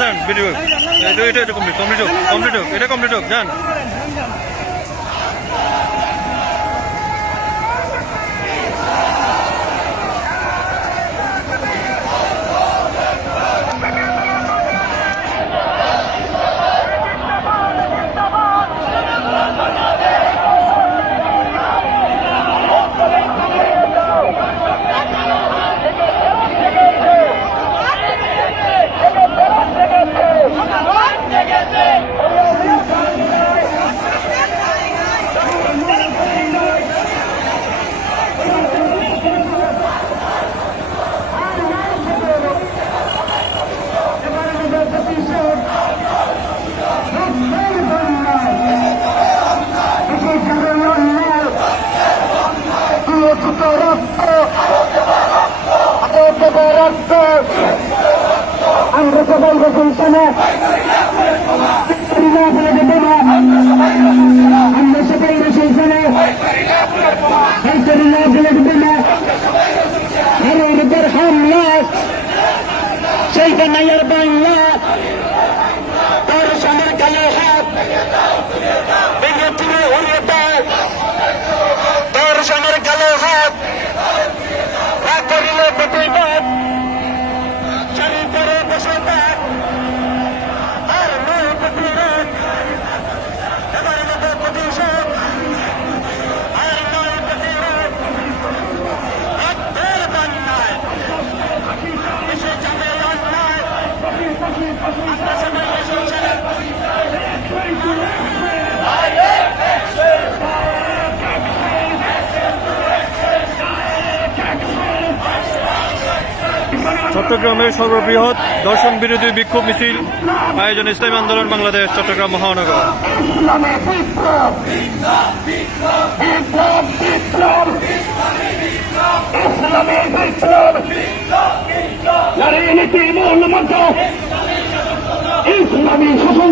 যান ভিডিও এটা কমপ্লিট হোক এটা কমপ্লিট হোক যান। আমরা সবাই বলছেন আমরা সবাই বলছেন আমাদের হামলা সেইখানে বাংলা তোর সামনে কালো হাত ভেঙে তুলে উড়িয়ে দেয় তোর সামনে কালো হাত করিলে প্রতিবাদ চালু করে বসে থাক আর নয় প্রতিরোধ এবার মতো প্রতিশোধ আর নয় প্রতিরোধ রক্তের বন্যায় এসে যাবে অন্যায় আমরা সবাই এসেছেন চট্টগ্রামের সর্ববৃহৎ দর্শন বিরোধী বিক্ষোভ মিছিল আয়োজন ইসলামী আন্দোলন বাংলাদেশ চট্টগ্রাম মহানগর। ইসলামী শাসন